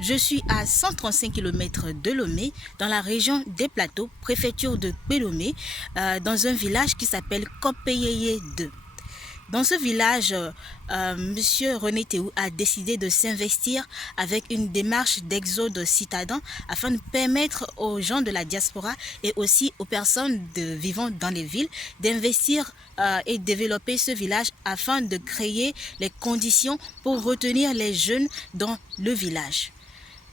Je suis à 135 km de Lomé, dans la région des Plateaux, préfecture de Lomé, dans un village qui s'appelle Kopeyeye 2. Dans ce village, Monsieur René Théou a décidé de s'investir avec une démarche d'exode citadin afin de permettre aux gens de la diaspora et aussi aux personnes vivant dans les villes d'investir et développer ce village afin de créer les conditions pour retenir les jeunes dans le village.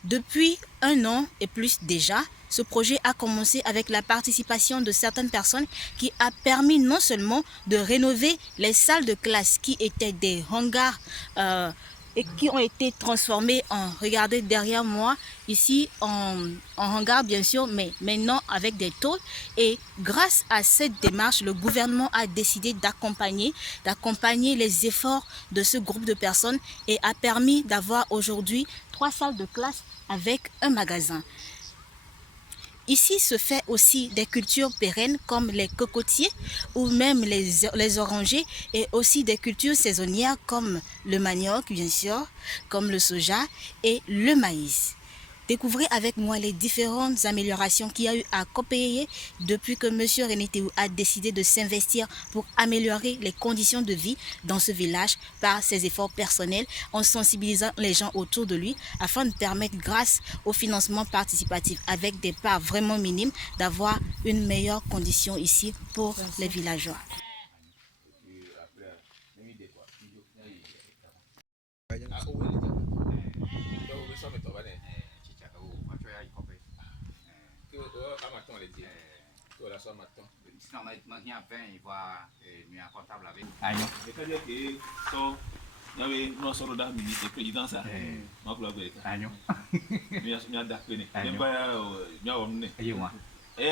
Depuis un an et plus déjà, ce projet a commencé avec la participation de certaines personnes qui a permis non seulement de rénover les salles de classe qui étaient des hangars et qui ont été transformées en, regardez derrière moi, ici en hangar bien sûr, mais maintenant avec des tôles. Et grâce à cette démarche, le gouvernement a décidé d'accompagner les efforts de ce groupe de personnes et a permis d'avoir aujourd'hui 3 salles de classe avec un magasin. Ici se fait aussi des cultures pérennes comme les cocotiers ou même les orangers et aussi des cultures saisonnières comme le manioc bien sûr, comme le soja et le maïs. Découvrez avec moi les différentes améliorations qu'il y a eu à Kopeyeye depuis que M. René Théou a décidé de s'investir pour améliorer les conditions de vie dans ce village par ses efforts personnels en sensibilisant les gens autour de lui afin de permettre, grâce au financement participatif avec des parts vraiment minimes, d'avoir une meilleure condition ici pour les villageois.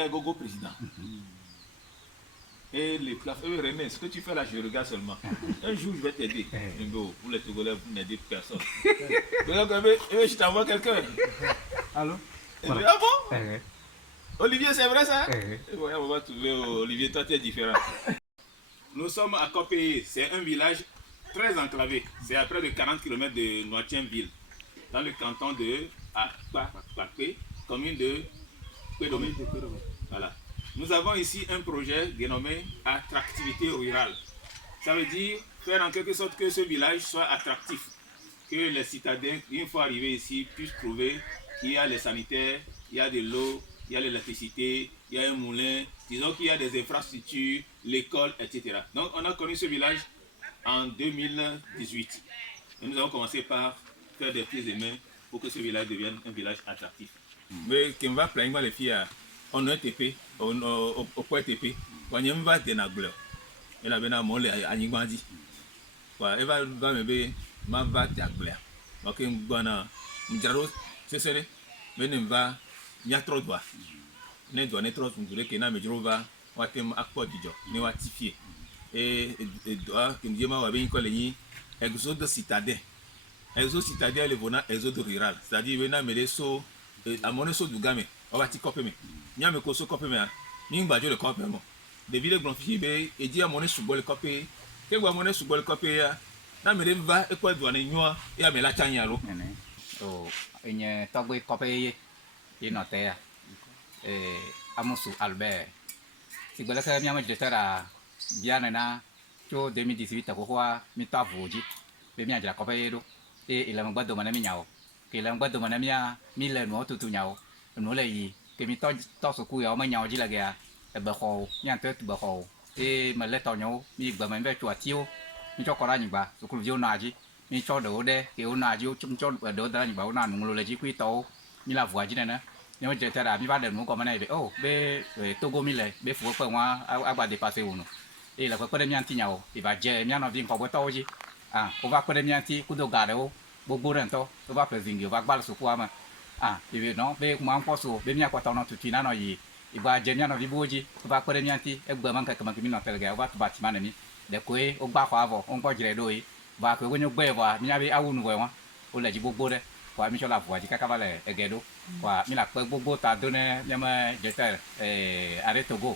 Gogo président. Et les plafonds, René, ce que tu fais là, je regarde seulement. Un jour, je vais t'aider. Pour les Togolais, vous n'aidez personne. Je t'envoie quelqu'un. Allô? Ah bon? Olivier, c'est vrai ça? On va trouver Olivier, toi tu es différent. Nous sommes à Kopeyeye, c'est un village très enclavé. C'est à près de 40 km de Noitienville, dans le canton de Akpakpé, commune de Kouédomé. Voilà. Nous avons ici un projet dénommé attractivité rurale. Ça veut dire faire en quelque sorte que ce village soit attractif, que les citadins, une fois arrivés ici, puissent trouver qu'il y a les sanitaires, il y a de l'eau, il y a l'électricité, il y a un moulin, disons qu'il y a des infrastructures, l'école, etc. Donc on a connu ce village en 2018. Et nous avons commencé par faire des pieds et mains pour que ce village devienne un village attractif. Mais qui va plaindre les filles, on a TP, au point TP, on y va de Nagle. Et là, on a mon anigmadi. Elle va me ma va Nagle. Donc, on a un jaro, c'est ça, mais on va. Il y a trop de voix. Ne doit trop de que na medrova wa tem akpo dijo ne wa tifie et doit que nous ma bien collé exode citadin. Exode citadin le bona exode rural, c'est-à-dire vena me so à mon so du game on va ti copé me nya me ko so copé me ni ngba jo le copé mo de ville glonfié be e di à mon so le copé ke gba mon so le copé ya na me va e ko do na nyoa e me la chanya lo o enye togbe Kopeyeye inotea Amosu Albert. Si vous voulez que je sois bien en 2018, je suis voji. Je suis à Kopeyeye et il a un boîte de manami nyao. Il a un boîte de manami à 1000 mois tout nyao. Nous l'avons que mi to so ku yo ma nyao ji la ga e ba ko nyan te ba ko e ma le to nyao mi ba ma be chua tio mi cho ko ra ni ba so ku jo na ji mi cho do de ke o na ji o chum cho do da ni ba o na nu le ji ku to mi la voji na nhưng mà chờ đã mi bắt được muốn có cái này về về Togo mi lại về phú quốc qua à để passe uno thì là có đem nhang thì nhau thì bà chơi nhang nó viên có bữa to chứ có vác có đem nhang thì cũng đâu cả đâu bố bố đàn to có vác phải dình nhiều vác ba là số qua mà thì về nó về cũng mang có số bên nhà qua tàu nó tụi nó nói gì thì bà chơi nhang nó đi bố chứ có vác có đem nhang thì em bữa mang cái mình nó phải cái vác bát mà này để quê ông ba khóa vào ông có gì để đôi và cứ có nhục bê vào nhà bị ao nuôi mà ông lại chỉ bố bố đấy qua mi cho là vừa chỉ các bạn là cái đó qua mi là bố ta đó nè nhưng mà giờ tới ở đây Togo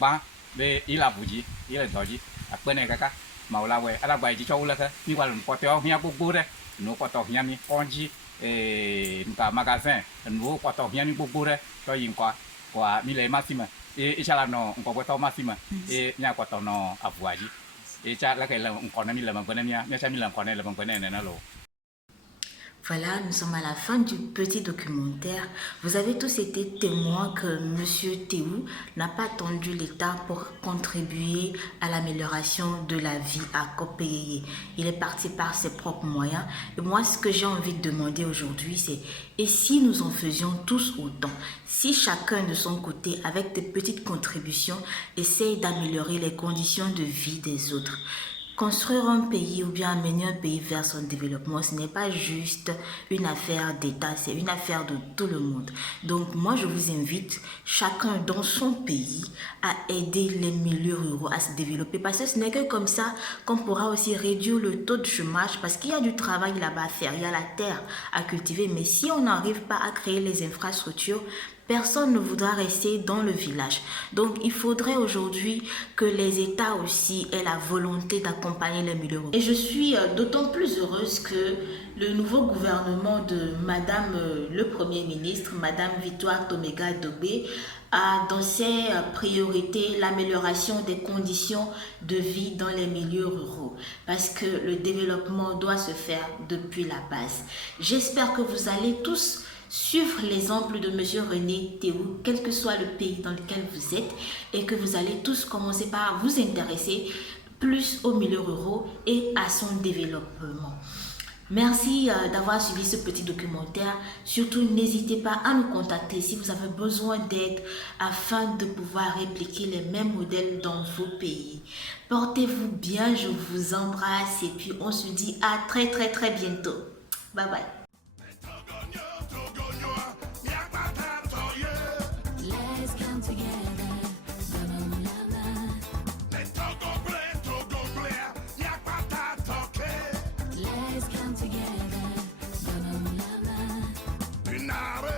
ba về ý là gì ý là gì bên này các màu là về chỉ cho là thế mi qua lần qua teo mi bố đấy nó qua teo mi con gì et un magasin nouveau quoi t'en bien beaucoup de toi y quoi mille massime et ça là non on peut pas massime et nya quoi t'en non à voyager et ça là que on connaît mille la connaît nya ça mille la connaît non. Voilà, nous sommes à la fin du petit documentaire. Vous avez tous été témoins que Monsieur Théou n'a pas attendu l'État pour contribuer à l'amélioration de la vie à Copéyé. Il est parti par ses propres moyens. Et moi, ce que j'ai envie de demander aujourd'hui, c'est et si nous en faisions tous autant? Si chacun de son côté, avec des petites contributions, essaye d'améliorer les conditions de vie des autres? Construire un pays ou bien amener un pays vers son développement, ce n'est pas juste une affaire d'État, c'est une affaire de tout le monde. Donc moi, je vous invite, chacun dans son pays, à aider les milieux ruraux à se développer. Parce que ce n'est que comme ça qu'on pourra aussi réduire le taux de chômage. Parce qu'il y a du travail là-bas à faire, il y a la terre à cultiver. Mais si on n'arrive pas à créer les infrastructures, personne ne voudra rester dans le village. Donc, il faudrait aujourd'hui que les États aussi aient la volonté d'accompagner les milieux ruraux. Et je suis d'autant plus heureuse que le nouveau gouvernement de Madame le Premier ministre, Madame Victoire Toméga-Dobé, a dans ses priorités l'amélioration des conditions de vie dans les milieux ruraux. Parce que le développement doit se faire depuis la base. J'espère que vous allez tous suivre l'exemple de M. René Théou, quel que soit le pays dans lequel vous êtes, et que vous allez tous commencer par vous intéresser plus aux milieux ruraux et à son développement. Merci d'avoir suivi ce petit documentaire. Surtout, n'hésitez pas à nous contacter si vous avez besoin d'aide afin de pouvoir répliquer les mêmes modèles dans vos pays. Portez-vous bien, je vous embrasse et puis on se dit à très bientôt. Bye bye. Together,